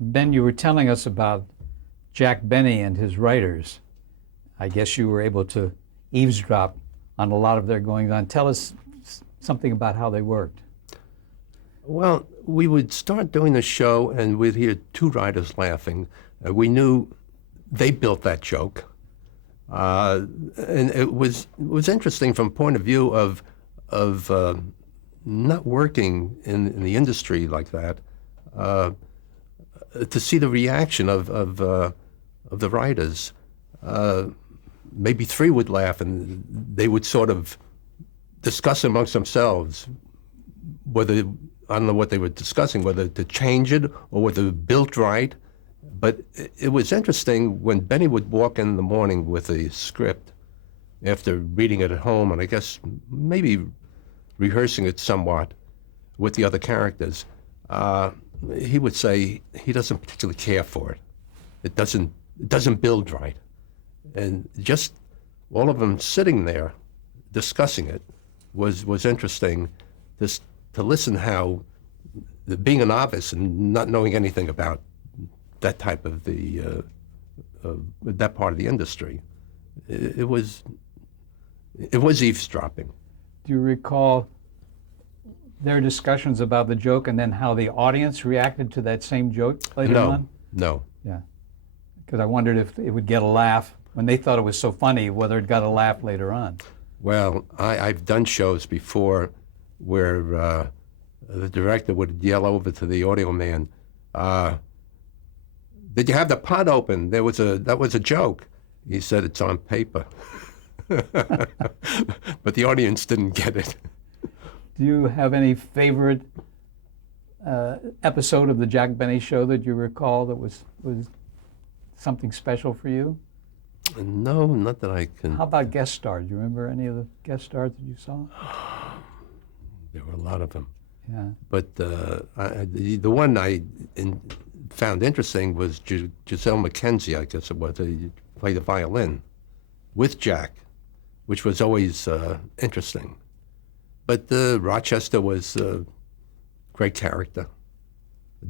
Ben, you were telling us about Jack Benny and his writers. I guess you were able to eavesdrop on a lot of their goings on. Tell us something about how they worked. Well, we would start doing the show and we'd hear two writers laughing. We knew they built that joke. And it was interesting from point of view of not working in the industry like that, to see the reaction of the writers. Maybe three would laugh and they would sort of discuss amongst themselves whether, I don't know what they were discussing, whether to change it or whether built right. But it was interesting when Benny would walk in the morning with a script after reading it at home and I guess maybe rehearsing it somewhat with the other characters. He would say he doesn't particularly care for it. It doesn't build right. And just all of them sitting there discussing it was interesting to listen how, being a novice and not knowing anything about that type of that part of the industry, it was eavesdropping. Do you recall their discussions about the joke and then how the audience reacted to that same joke later on? No. Yeah, because I wondered if it would get a laugh when they thought it was so funny, whether it got a laugh later on. Well, I've done shows before where the director would yell over to the audio man, "Did you have the pot open? That was a joke." He said, "It's on paper." But the audience didn't get it. Do you have any favorite episode of the Jack Benny Show that you recall that was something special for you? No, not that I can. How about guest stars? Do you remember any of the guest stars that you saw? There were a lot of them. Yeah. But the one I found interesting was Giselle McKenzie, I guess it was, who played the violin with Jack, which was always interesting. But Rochester was a great character.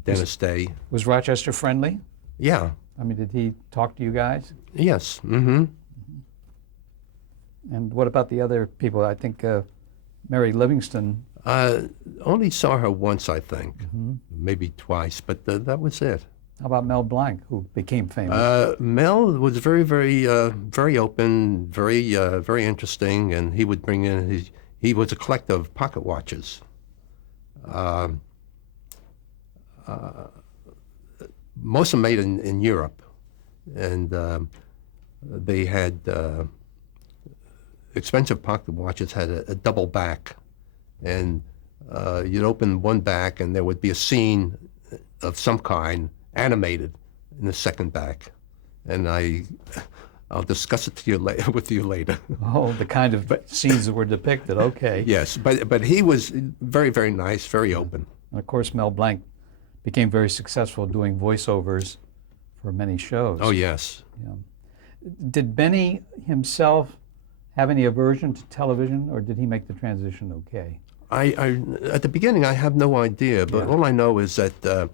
Dennis Day. Was Rochester friendly? Yeah. I mean, did he talk to you guys? Yes. Mm-hmm. And what about the other people? I think Mary Livingston. Only saw her once, I think, maybe twice, but that was it. How about Mel Blanc, who became famous? Mel was very, very, very open, very interesting, and he would bring in he was a collector of pocket watches. Most of them made in Europe, and they had expensive pocket watches had a double back, and you'd open one back and there would be a scene of some kind animated in the second back, and I'll discuss it with you later. Oh, the kind of scenes that were depicted. Okay. Yes, but he was very, very nice, very open. And of course, Mel Blanc became very successful doing voiceovers for many shows. Oh yes. Yeah. Did Benny himself have any aversion to television, or did he make the transition okay? I at the beginning I have no idea, but all I know is that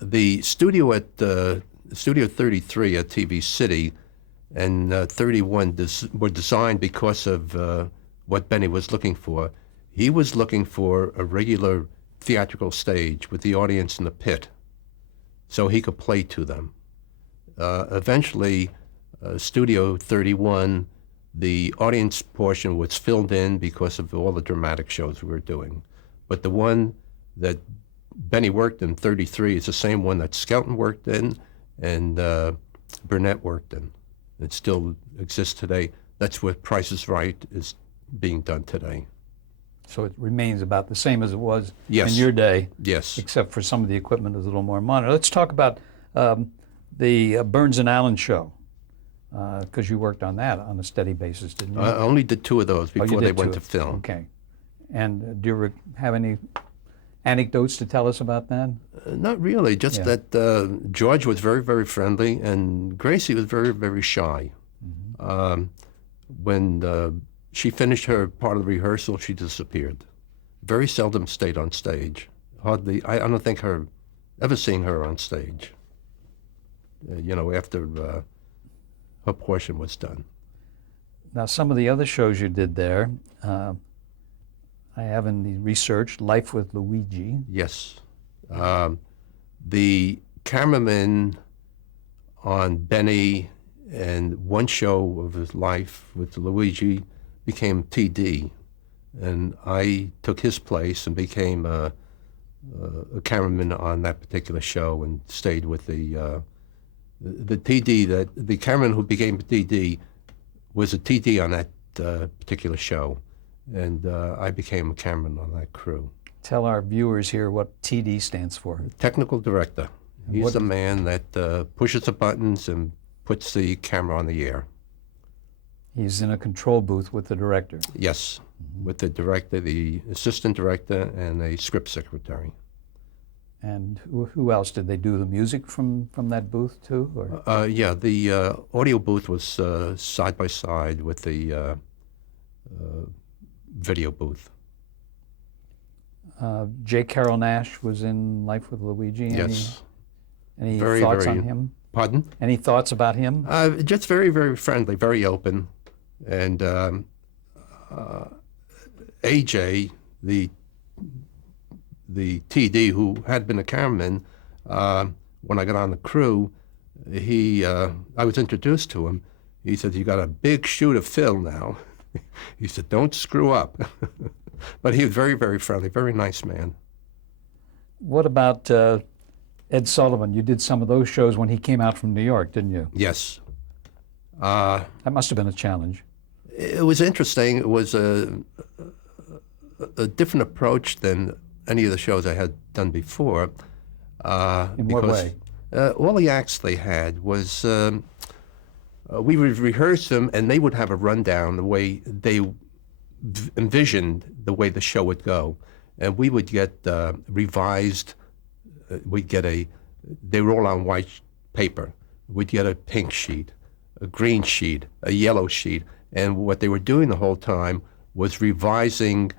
the studio at Studio 33 at TV City and 31 were designed because of what Benny was looking for. He was looking for a regular theatrical stage with the audience in the pit, so he could play to them. Eventually, Studio 31, the audience portion was filled in because of all the dramatic shows we were doing. But the one that Benny worked in, 33, is the same one that Skelton worked in and Burnett worked in. It still exists today. That's what Price is Right is being done today. So it remains about the same as it was Yes. in your day, Yes. except for some of the equipment is a little more modern. Let's talk about the Burns and Allen show, because you worked on that on a steady basis, didn't you? I only did two of those Oh, you before they did went too. to film. Okay. And do you have any anecdotes to tell us about that? Not really, just Yeah. that George was very, very friendly and Gracie was very, very shy. When she finished her part of the rehearsal, she disappeared. Very seldom stayed on stage. Hardly, I don't think her ever seeing her on stage. After her portion was done. Now, some of the other shows you did there, I have in the research, Life with Luigi. Yes. The cameraman on Benny and one show of his life with Luigi became TD, and I took his place and became a cameraman on that particular show and stayed with the TD. The cameraman who became TD was a TD on that particular show, and I became a cameraman on that crew. Tell our viewers here what TD stands for. Technical director. He's the man that pushes the buttons and puts the camera on the air. He's in a control booth with the director. Yes, with the director, the assistant director, and a script secretary. And who else? Did they do the music from that booth too? Or? Yeah, the audio booth was side by side with the video booth. J. Carrol Naish was in Life with Luigi. Yes. Any thoughts on him? Pardon? Any thoughts about him? Just very, very friendly, very open. And AJ, the TD who had been a cameraman, when I got on the crew, I was introduced to him. He said, "You got a big shoe to fill now." He said, "Don't screw up." But he was very, very friendly, very nice man. What about Ed Sullivan? You did some of those shows when he came out from New York, didn't you? Yes. That must have been a challenge. It was interesting. It was a different approach than any of the shows I had done before. In what way? All the acts they had was, we would rehearse them and they would have a rundown the way they envisioned the way the show would go. And we would get revised, they were all on white paper. We'd get a pink sheet, a green sheet, a yellow sheet. And what they were doing the whole time was revising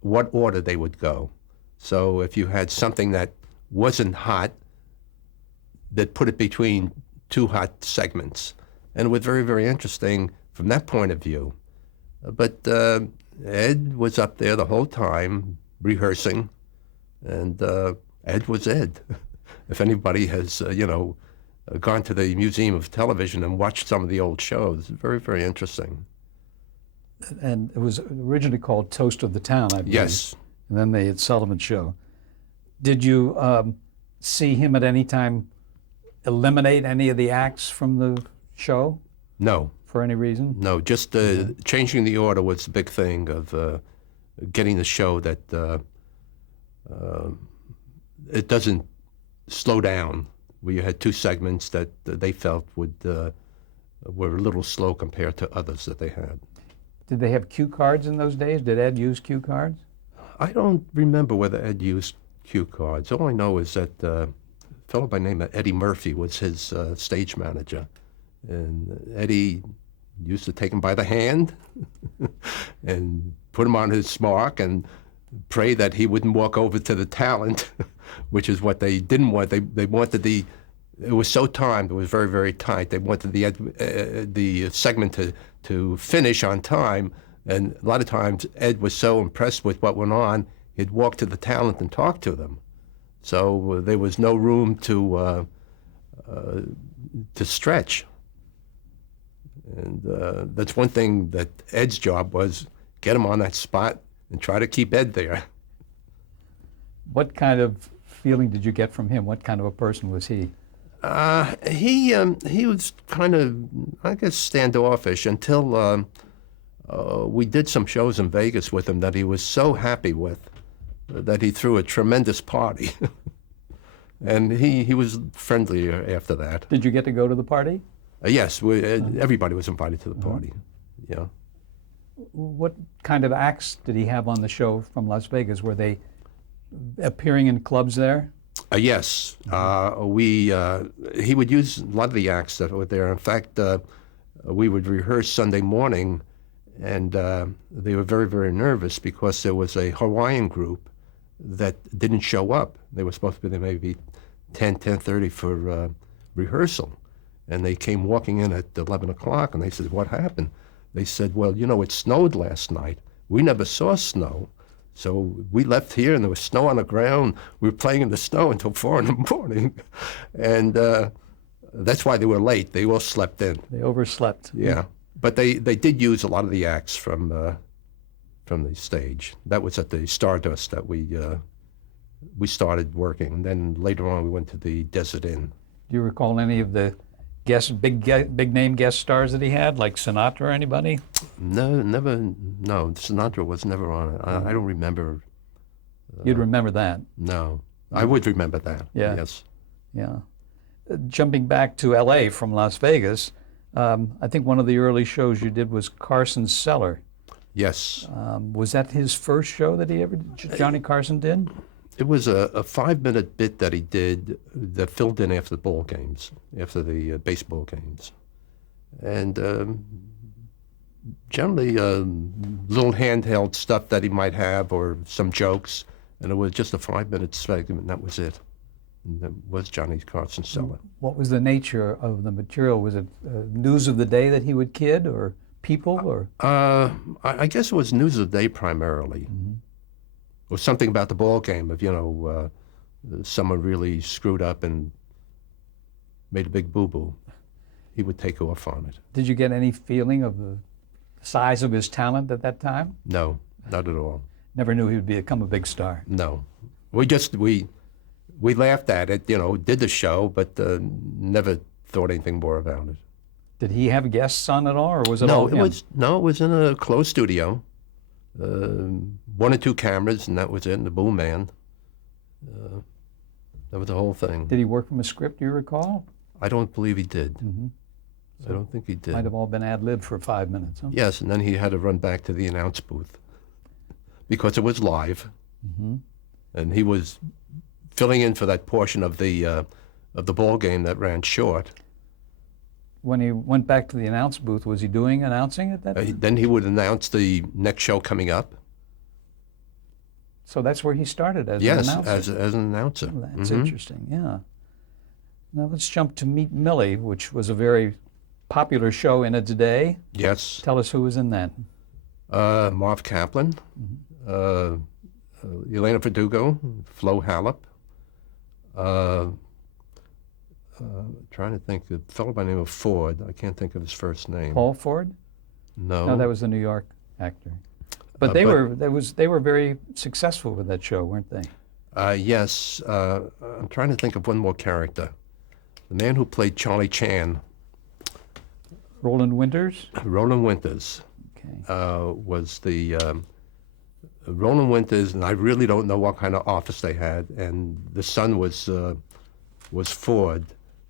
what order they would go. So if you had something that wasn't hot, they'd put it between two hot segments. And it was very, very interesting from that point of view. But Ed was up there the whole time rehearsing, and Ed was Ed. If anybody has, gone to the Museum of Television and watched some of the old shows, very, very interesting. And it was originally called Toast of the Town, I believe. Yes. And then the Ed Sullivan Show. Did you see him at any time eliminate any of the acts from the show? No. For any reason? No, just changing the order was the big thing of getting the show that it doesn't slow down, where you had two segments that they felt were a little slow compared to others that they had. Did they have cue cards in those days? Did Ed use cue cards? I don't remember whether Ed used cue cards. All I know is that a fellow by the name of Eddie Murphy was his stage manager. And Eddie used to take him by the hand and put him on his mark and pray that he wouldn't walk over to the talent, which is what they didn't want. They wanted it was so timed, it was very, very tight. They wanted the segment to finish on time. And a lot of times Ed was so impressed with what went on, he'd walk to the talent and talk to them. So there was no room to stretch. And that's one thing that Ed's job was, get him on that spot and try to keep Ed there. What kind of feeling did you get from him? What kind of a person was he? He was kind of, I guess, standoffish until we did some shows in Vegas with him that he was so happy with that he threw a tremendous party. And he was friendlier after that. Did you get to go to the party? Yes, everybody was invited to the party. Yeah. What kind of acts did he have on the show from Las Vegas? Were they appearing in clubs there? Yes. He would use a lot of the acts that were there. In fact, we would rehearse Sunday morning, and they were very, very nervous because there was a Hawaiian group that didn't show up. They were supposed to be there maybe 10:30 for rehearsal. And they came walking in at 11 o'clock, and they said, "What happened?" They said, "Well, it snowed last night. We never saw snow. So we left here, and there was snow on the ground. We were playing in the snow until 4 in the morning." And that's why they were late. They all slept in. They overslept. Yeah. But they did use a lot of the acts from the stage. That was at the Stardust that we started working. And then later on, we went to the Desert Inn. Do you recall any of the big name guest stars that he had, like Sinatra or anybody? No, never. No, Sinatra was never on it. I don't remember. You'd remember that. No, I would remember that. Yeah. Yes. Yeah. Jumping back to L.A. from Las Vegas, I think one of the early shows you did was Carson's Cellar. Yes. Was that his first show that Johnny Carson did? It was a 5-minute bit that he did that filled in after the ball games, after the baseball games. And generally little handheld stuff that he might have or some jokes. And it was just a 5-minute segment, and that was it. And that was Johnny Carson's Cellar. What was the nature of the material? Was it news of the day that he would kid, or people, or? I guess it was news of the day primarily. Mm-hmm. Or something about the ball game of, someone really screwed up and made a big boo-boo. He would take off on it. Did you get any feeling of the size of his talent at that time? No, not at all. Never knew he would become a big star. No. We laughed at it, did the show, but never thought anything more about it. Did he have guests on at all, or was it all him? It was in a closed studio. 1 or 2 cameras, and that was it, and the boom man. That was the whole thing. Did he work from a script, do you recall? I don't believe he did. Mm-hmm. So I don't think he did. Might have all been ad-lib for 5 minutes, huh? Yes, and then he had to run back to the announce booth because it was live, mm-hmm. and he was filling in for that portion of the ball game that ran short. When he went back to the announce booth, was he doing announcing at that time? Then he would announce the next show coming up. So that's where he started as an announcer? Yes, as an announcer. Oh, that's interesting, yeah. Now let's jump to Meet Millie, which was a very popular show in its day. Yes. Tell us who was in that. Marv Kaplan, Elena Verdugo, Flo Hallop, trying to think, a fellow by the name of Ford. I can't think of his first name. Paul Ford? No. No, that was the New York actor. But they were very successful with that show, weren't they? Yes. I'm trying to think of one more character. The man who played Charlie Chan. Roland Winters? Roland Winters. Okay. Was the Roland Winters, and I really don't know what kind of office they had. And the son was Ford,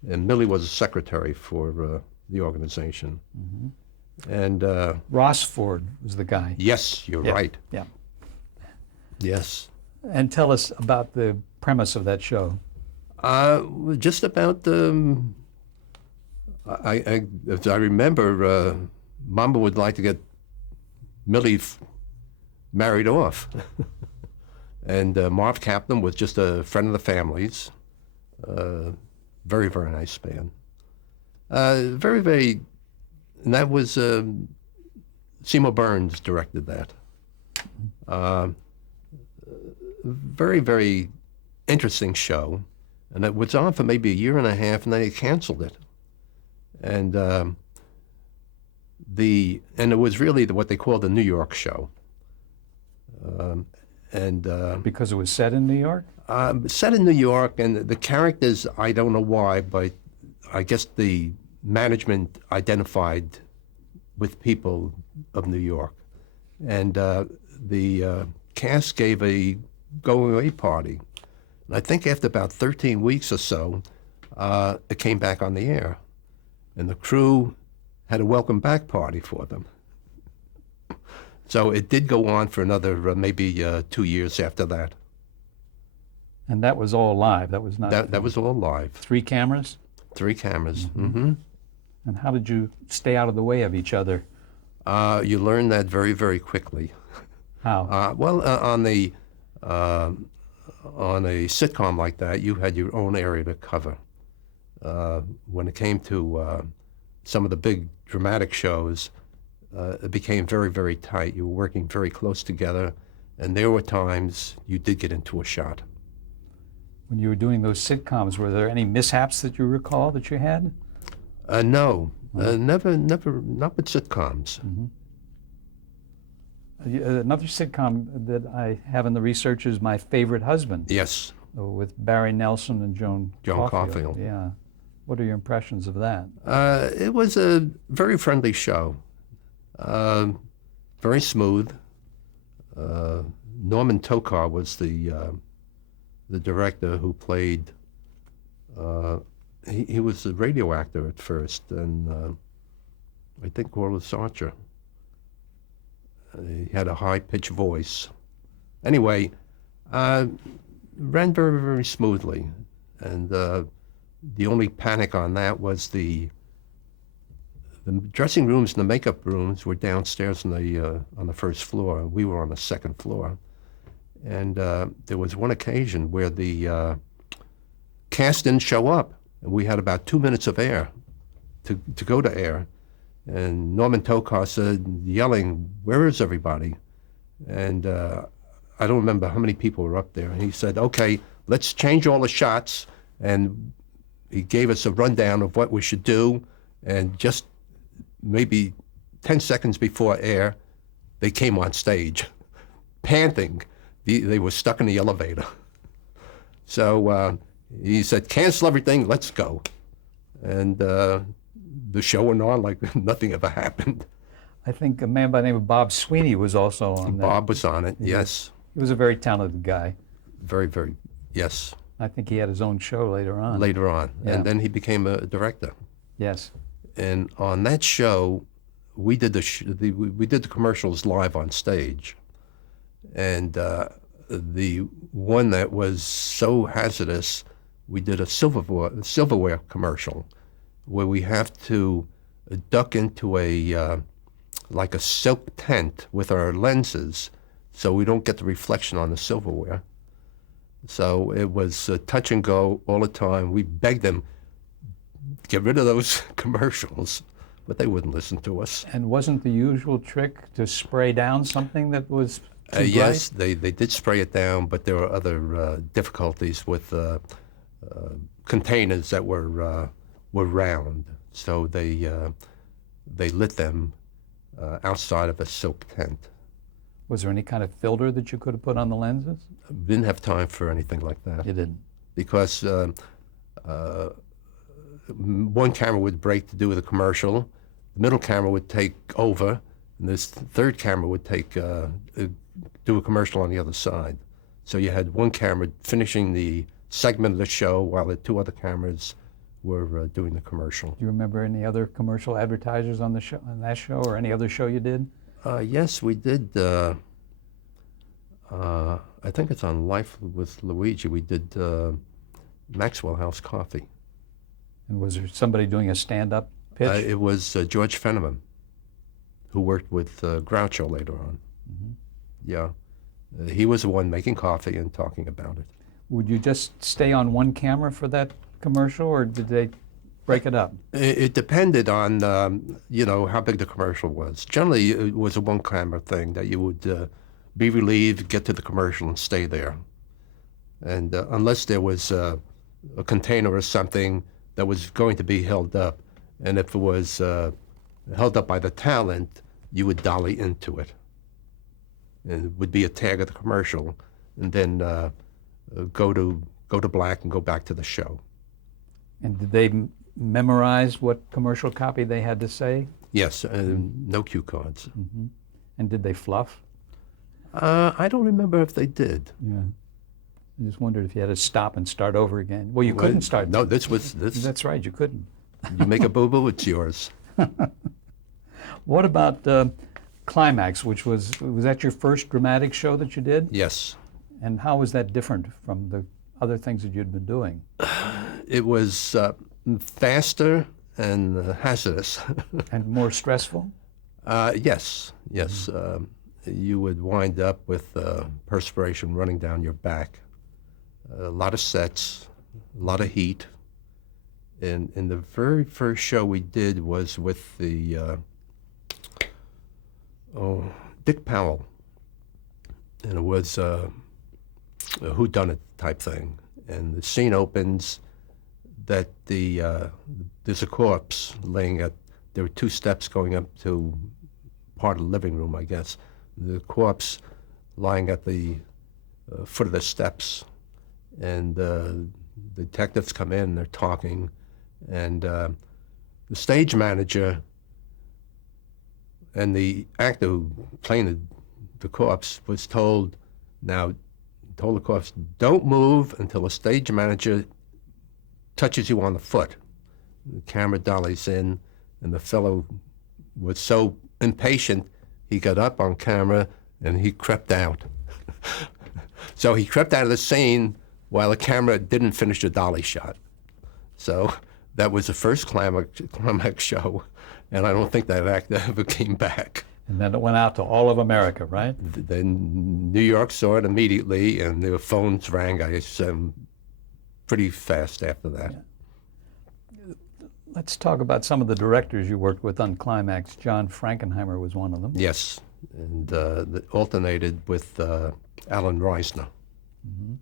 and Millie was a secretary for the organization. Mm-hmm. And Ross Ford was the guy. Yes, you're right. Yeah. Yes. And tell us about the premise of that show. Just about as I remember, Mama would like to get Millie married off. And Marv Kaplan was just a friend of the family's. Very, very nice man. Very, very, and that was, Seymour Burns directed that. Very, very interesting show. And it was on for maybe a year and a half, and then they canceled it. And it was really what they called the New York show. Because it was set in New York? Set in New York, and the characters, I don't know why, but I guess the management identified with people of New York. And the cast gave a going-away party. And I think after about 13 weeks or so, it came back on the air. And the crew had a welcome back party for them. So it did go on for another maybe 2 years after that. And that was all live? That was not... That was all live. 3 cameras? 3 cameras. Mm-hmm. And how did you stay out of the way of each other? You learn that very, very quickly. How? On on a sitcom like that, you had your own area to cover. When it came to some of the big dramatic shows, it became very, very tight. You were working very close together, and there were times you did get into a shot. When you were doing those sitcoms, were there any mishaps that you recall that you had? No, never, not with sitcoms. Another sitcom that I have in the research is My Favorite Husband, Yes, with Barry Nelson and Joan Caulfield. Yeah. What are your impressions of that? it was a very friendly show, very smooth. Norman Tokar was the director who played. He was a radio actor at first, and I think Wallace Archer. He had a high-pitched voice. Anyway, ran very, very smoothly, and the only panic on that was the dressing rooms and the makeup rooms were downstairs on the first floor. We were on the second floor, and there was one occasion where the cast didn't show up, and we had about 2 minutes of air to go to air. And Norman Tokar said, yelling, "Where is everybody?" And I don't remember how many people were up there. And he said, "Okay, let's change all the shots." And he gave us a rundown of what we should do. And just maybe 10 seconds before air, they came on stage, panting. They were stuck in the elevator. So he said, "Cancel everything, let's go." And the show went on like nothing ever happened. I think a man by the name of Bob Sweeney was also on that. Bob was on it, yes. He was a very talented guy. Very, very, yes. I think he had his own show later on. Later on. Yeah. And then he became a director. Yes. And on that show, we did we did the commercials live on stage. And the one that was so hazardous, we did a silverware commercial where we have to duck into like a silk tent with our lenses so we don't get the reflection on the silverware. So it was touch and go all the time. We begged them, get rid of those commercials, but they wouldn't listen to us. And wasn't the usual trick to spray down something that was too Yes, bright? they did spray it down, but there were other difficulties with containers that were round, so they lit them outside of a silk tent. Was there any kind of filter that you could have put on the lenses? Didn't have time for anything like that You didn't. because one camera would break to do the commercial, the middle camera would take over, and this third camera would do a commercial on the other side. So you had one camera finishing the segment of the show while the two other cameras were doing the commercial. Do you remember any other commercial advertisers on the show, on that show, or any other show you did? Yes, we did. I think it's on Life with Luigi. We did Maxwell House Coffee. And was there somebody doing a stand-up pitch? It was George Fenneman, who worked with Groucho later on. Mm-hmm. Yeah, he was the one making coffee and talking about it. Would you just stay on one camera for that commercial, or did they break it up? It depended on how big the commercial was. Generally, it was a one-camera thing that you would be relieved, get to the commercial, and stay there. And unless there was a container or something that was going to be held up, and if it was held up by the talent, you would dolly into it. And it would be a tag of the commercial, and then go to black and go back to the show. And did they memorize what commercial copy they had to say? Yes, and no cue cards. Mm-hmm. And did they fluff? I don't remember if they did. Yeah. I just wondered if you had to stop and start over again. Well, you couldn't start. No, this was. That's right, you couldn't. You make a boo-boo, it's yours. What about Climax, which was that your first dramatic show that you did? Yes. And how was that different from the other things that you'd been doing? It was faster and hazardous. And more stressful? Yes. You would wind up with perspiration running down your back. a lot of sets, a lot of heat. And the very first show we did was with the Dick Powell, and it was a whodunit type thing. And the scene opens that there's a corpse laying at. There were 2 steps going up to part of the living room, I guess. The corpse lying at the foot of the steps, and the detectives come in. They're talking, and the stage manager and the actor who playing the corpse was told the corpse, don't move until the stage manager touches you on the foot. The camera dollies in, and the fellow was so impatient, he got up on camera and he crept out. So he crept out of the scene while the camera didn't finish the dolly shot. So that was the first climax show, and I don't think that actor ever came back. And then it went out to all of America, right? Then New York saw it immediately, and their phones rang. I assume pretty fast after that. Yeah. Let's talk about some of the directors you worked with on Climax. John Frankenheimer was one of them. Yes, and alternated with Alan Reisner. Mm-hmm.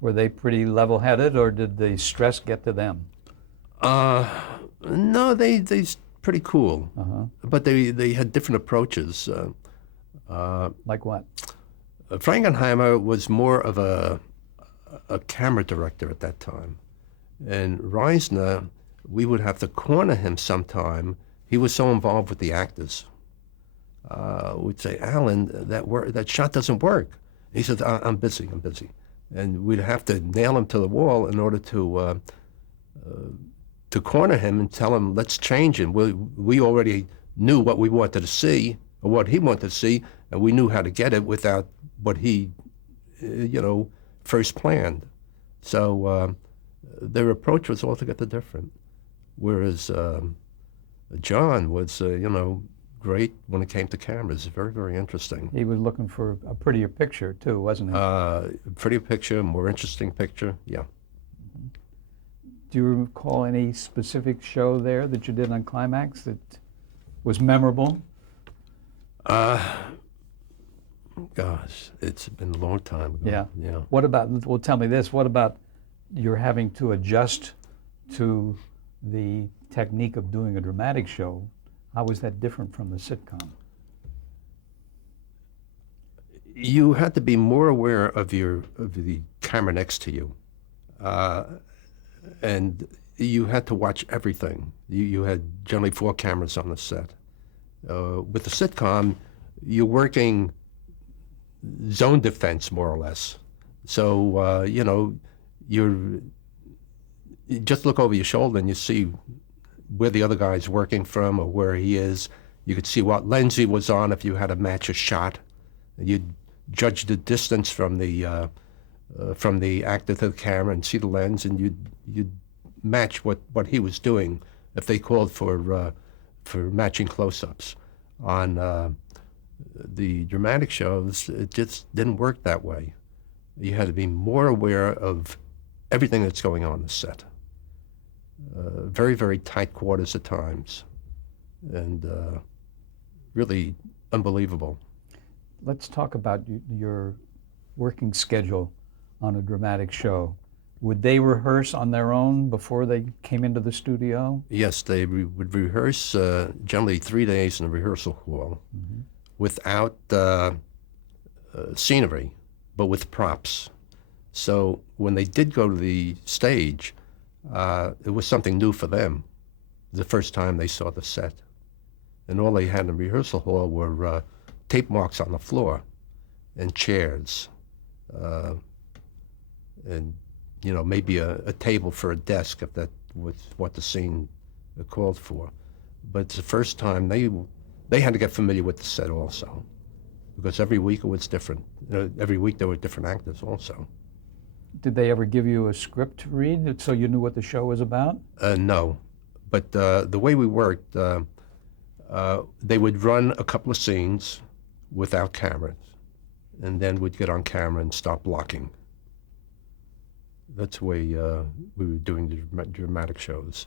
Were they pretty level-headed, or did the stress get to them? No, they pretty cool, but they had different approaches. Like what? Frankenheimer was more of a camera director at that time, and Reisner, we would have to corner him sometime. He was so involved with the actors. We'd say, Alan, that shot doesn't work. He said, I'm busy. And we'd have to nail him to the wall in order to corner him and tell him, let's change him. We already knew what we wanted to see, or what he wanted to see, and we knew how to get it without what he, first planned. So their approach was altogether different. Whereas John was, great when it came to cameras. Very, very interesting. He was looking for a prettier picture too, wasn't he? Prettier picture, more interesting picture, yeah. Do you recall any specific show there that you did on Climax that was memorable? Gosh, it's been a long time ago. Yeah. What about, well, tell me this, what about you're having to adjust to the technique of doing a dramatic show? How was that different from the sitcom? You had to be more aware of the camera next to you. And you had to watch everything. You had generally 4 cameras on the set. With the sitcom, you're working zone defense, more or less. So, you just look over your shoulder and you see where the other guy's working from or where he is. You could see what lens he was on if you had to match a shot. You'd judge the distance from the actor to the camera and see the lens, and you'd match what he was doing if they called for matching close-ups. On the dramatic shows, it just didn't work that way. You had to be more aware of everything that's going on the set. Very, very tight quarters at times, and really unbelievable. Let's talk about your working schedule on a dramatic show. Would they rehearse on their own before they came into the studio? Yes, they would rehearse generally 3 days in the rehearsal hall without scenery, but with props. So when they did go to the stage, it was something new for them. The first time they saw the set. And all they had in the rehearsal hall were tape marks on the floor and chairs. And maybe a table for a desk if that was what the scene called for. But it's the first time they had to get familiar with the set also, because every week it was different. Every week there were different actors also. Did they ever give you a script to read so you knew what the show was about? No, but the way we worked, they would run a couple of scenes without cameras, and then we'd get on camera and start blocking. That's the way we were doing the dramatic shows.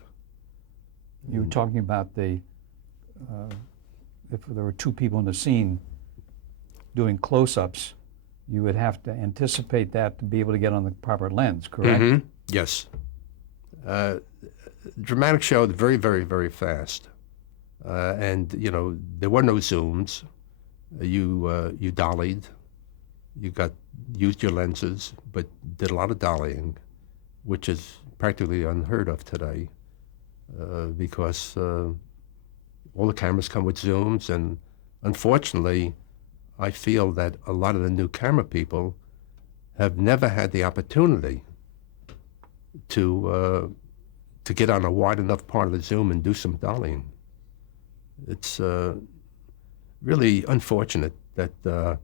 You were talking about if there were two people in the scene doing close-ups, you would have to anticipate that to be able to get on the proper lens, correct? Mm-hmm. Yes. Dramatic show, very, very, very fast. And, you know, there were no zooms. You dollied. You used your lenses, but did a lot of dollying, which is practically unheard of today because all the cameras come with zooms. And unfortunately, I feel that a lot of the new camera people have never had the opportunity to get on a wide enough part of the zoom and do some dollying. It's really unfortunate that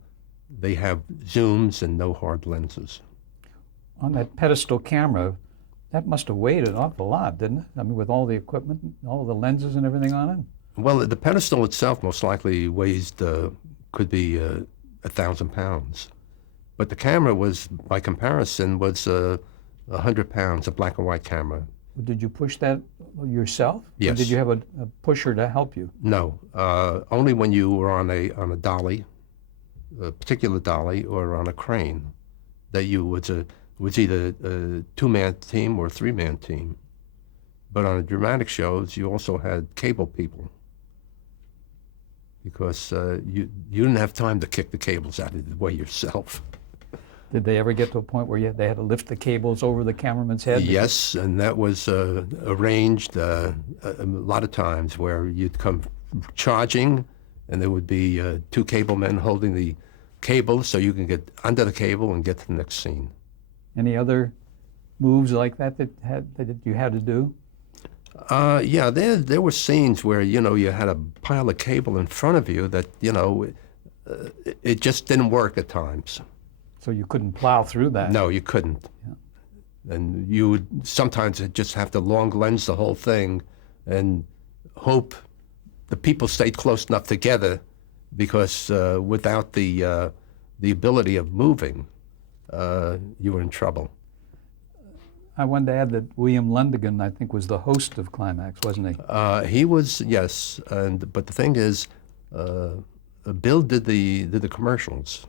they have zooms and no hard lenses. On that pedestal camera, that must have weighed an awful lot, didn't it? I mean, with all the equipment, all the lenses and everything on it? Well, the pedestal itself most likely weighs, could be 1,000 pounds. But the camera was, by comparison, was 100 pounds, a black and white camera. Did you push that yourself? Yes. Or did you have a pusher to help you? No, only when you were on a dolly, a particular dolly, or on a crane, that you was either a two-man team or a three-man team. But on the dramatic shows, you also had cable people because you didn't have time to kick the cables out of the way yourself. Did they ever get to a point where they had to lift the cables over the cameraman's head? Yes, and that was arranged a lot of times where you'd come charging and there would be two cable men holding the cable so you can get under the cable and get to the next scene. Any other moves like that that you had to do? Yeah, there were scenes where, you know, you had a pile of cable in front of you that, you know, it just didn't work at times. So you couldn't plow through that? No, you couldn't. Yeah. And you would sometimes just have to long lens the whole thing and hope the people stayed close enough together because without the ability of moving, you were in trouble. I wanted to add that William Lundigan, I think, was the host of Climax, wasn't he? He was, yes, but the thing is, Bill did the commercials.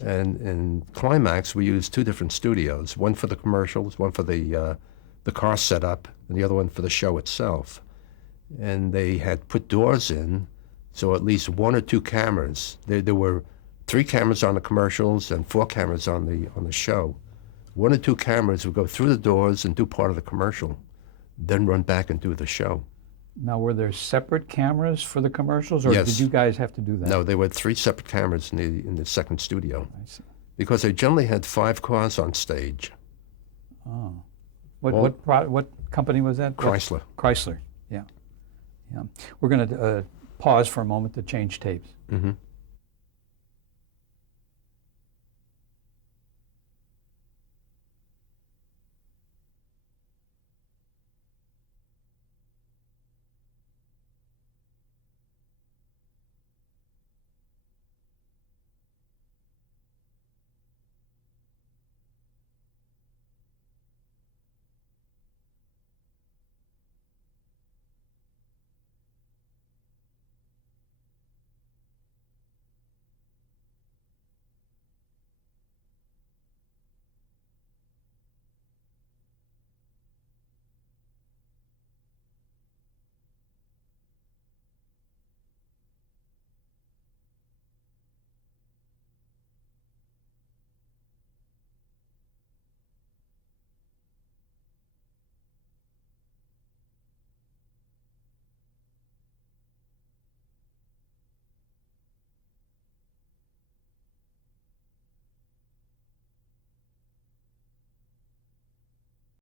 And in Climax, we used two different studios, one for the commercials, one for the car setup, and the other one for the show itself. And they had put doors in, so at least one or two cameras. There were 3 cameras on the commercials and 4 cameras on the show. 1 or 2 cameras would go through the doors and do part of the commercial, then run back and do the show. Now, were there separate cameras for the commercials, or Yes. did you guys have to do that? No, there were 3 separate cameras in the second studio I see. because they generally had 5 cars on stage. Oh. What company was that? Chrysler. Chrysler, yeah. We're going to pause for a moment to change tapes. Mm-hmm.